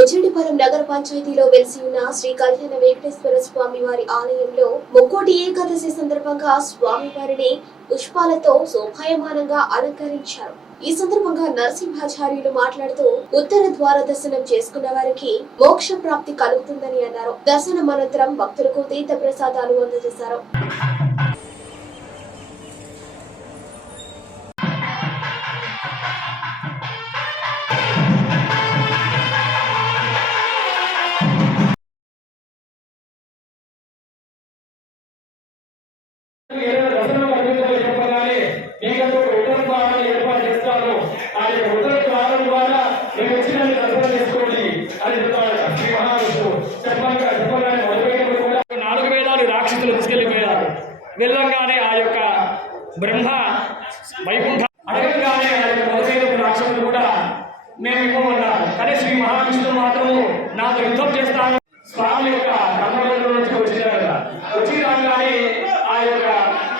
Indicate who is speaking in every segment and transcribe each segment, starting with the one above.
Speaker 1: బుజ్జిడిపాలెం నగర పంచాయతీలో వెలిసి ఉన్న శ్రీ కళ్యాణ వెంకటేశ్వర స్వామి వారి ఆలయంలో ముక్కోటి ఏకాదశి సందర్భంగా స్వామివారిని పుష్పాలతో శోభాయమానంగా అలంకరించారు. ఈ సందర్భంగా నరసింహాచార్యులు మాట్లాడుతూ ఉత్తర ద్వార దర్శనం చేసుకున్న వారికి మోక్ష ప్రాప్తి కలుగుతుందని అన్నారు. దర్శనం అనంతరం భక్తులకు తీర్థ ప్రసాదాలు అందజేశారు.
Speaker 2: వైకుంఠ అడగంగానే ఆ రాక్షసులు కూడా మేము ఇవ్వమన్నారు కానీ శ్రీ మహావిష్ణువు మాత్రము నాతో యుద్ధం చేస్తాను. స్వామి యొక్క కర్మవేదం నుంచి వచ్చినారు కదా. వచ్చి రాగానే ఆ యొక్క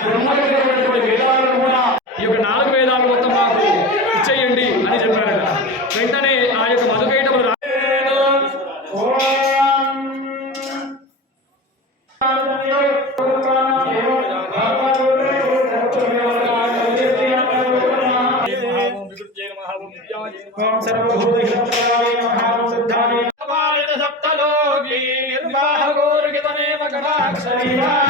Speaker 2: బ్రహ్మమైనటువంటి వేదాలను కూడా ఈ యొక్క నాలుగు వేదాలు మొత్తం మాకు ఇచ్చేయండి అని చెప్పారు వెంటనే ఆ యొక్క మధుకైటములు రా-
Speaker 3: సార్ అలా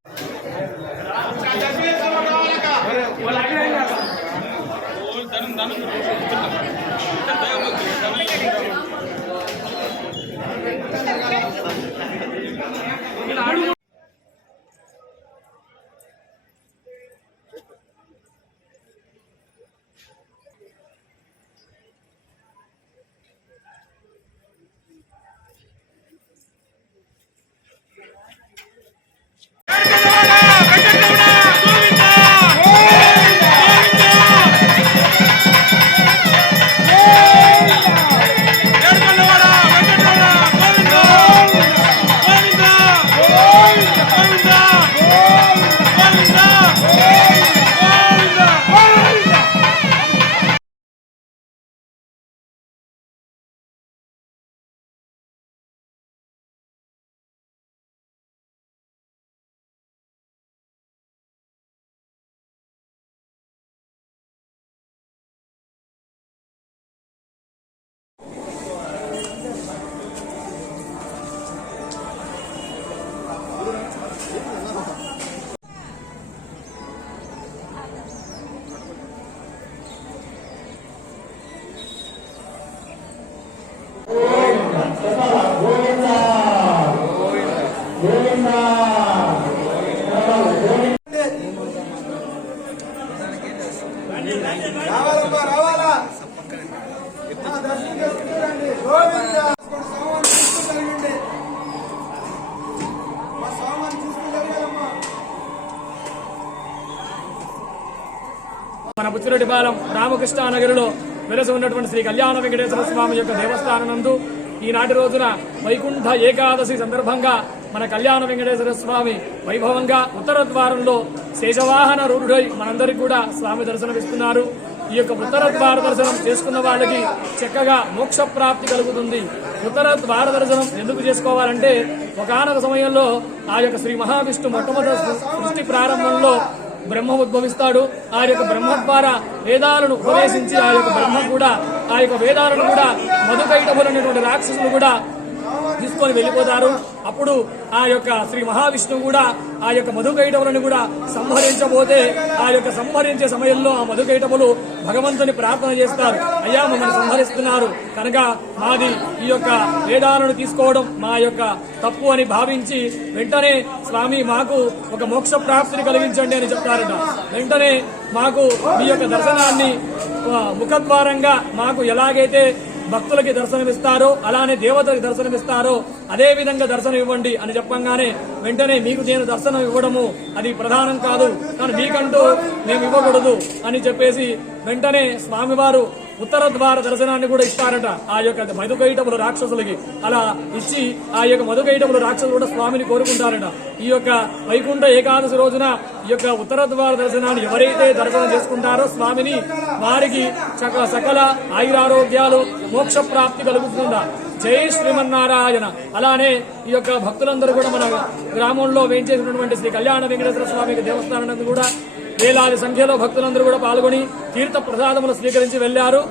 Speaker 3: ఆడు
Speaker 2: మన బుచ్చిరెడ్డిపాలెం రామకృష్ణ నగరిలో వెలసి ఉన్నటువంటి శ్రీ కళ్యాణ వెంకటేశ్వర స్వామి యొక్క దేవస్థానం నందు ఈనాటి రోజున వైకుంఠ ఏకాదశి సందర్భంగా మన కళ్యాణ వెంకటేశ్వర స్వామి వైభవంగా ఉత్తర ద్వారంలో శేషవాహన రూఢుడై మనందరికీ కూడా స్వామి దర్శనమిస్తున్నారు. ఈ యొక్క ఉత్తర ద్వార దర్శనం చేసుకున్న వాళ్ళకి చక్కగా మోక్ష ప్రాప్తి కలుగుతుంది. ఉత్తర ద్వార దర్శనం ఎందుకు చేసుకోవాలంటే ఒకనొక సమయంలో ఆ యొక్క శ్రీ మహావిష్ణు మొట్టమొదటి సృష్టి ప్రారంభంలో బ్రహ్మ ఉద్భవిస్తాడు. ఆ యొక్క బ్రహ్మ ద్వారా వేదాలను ఉపదేశించి ఆ యొక్క బ్రహ్మ కూడా ఆ యొక్క వేదాలను కూడా మధుకైటములైనటువంటి రాక్షసులు కూడా తీసుకొని వెళ్ళిపోతారు. అప్పుడు ఆ యొక్క శ్రీ మహావిష్ణువు కూడా ఆ యొక్క మధుకైటములను కూడా సంహరించబోతే ఆ యొక్క సంహరించే సమయంలో ఆ మధుకైటములు భగవంతుని ప్రార్థన చేస్తారు. అయ్యా మమ్మల్ని సంహరిస్తున్నారు. కనుక మాది ఈ యొక్క వేదాలను తీసుకోవడం మా యొక్క తప్పు అని భావించి వెంటనే స్వామి మాకు ఒక మోక్ష ప్రాప్తిని కలిగించండి అని చెప్తారట. వెంటనే మాకు మీ యొక్క దర్శనాన్ని ముఖద్వారంగా మాకు ఎలాగైతే భక్తులకి దర్శనమిస్తారో అలానే దేవతలకు దర్శనమిస్తారో అదే విధంగా దర్శనం ఇవ్వండి అని చెప్పంగానే వెంటనే మీకు నేను దర్శనం ఇవ్వడము అది ప్రధానం కాదు. కానీ మీకంటూ మేము ఇవ్వకూడదు అని చెప్పేసి వెంటనే స్వామివారు ఉత్తర ద్వార దర్శనాన్ని కూడా ఇస్తారట ఆ యొక్క మధుకైటములు రాక్షసులకి. అలా ఇచ్చి ఆ యొక్క మధుకైటములు రాక్షసులు కూడా స్వామిని కోరుకుంటారట. ఈ యొక్క వైకుంఠ ఏకాదశి రోజున ఈ యొక్క ఉత్తర ద్వార దర్శనాన్ని ఎవరైతే దర్శనం చేసుకుంటారో స్వామిని వారికి సకల ఆయురారోగ్యాలు మోక్ష ప్రాప్తి కలుగుతుందా? జై శ్రీమన్నారాయణ. అలానే ఈ యొక్క భక్తులందరూ కూడా మన గ్రామంలో వేయించేసినటువంటి శ్రీ కళ్యాణ వెంకటేశ్వర స్వామి దేవస్థానం కూడా వేలాది సంఖ్యలో భక్తులందరూ కూడా పాల్గొని తీర్థ ప్రసాదములు స్వీకరించి వెళ్ళారు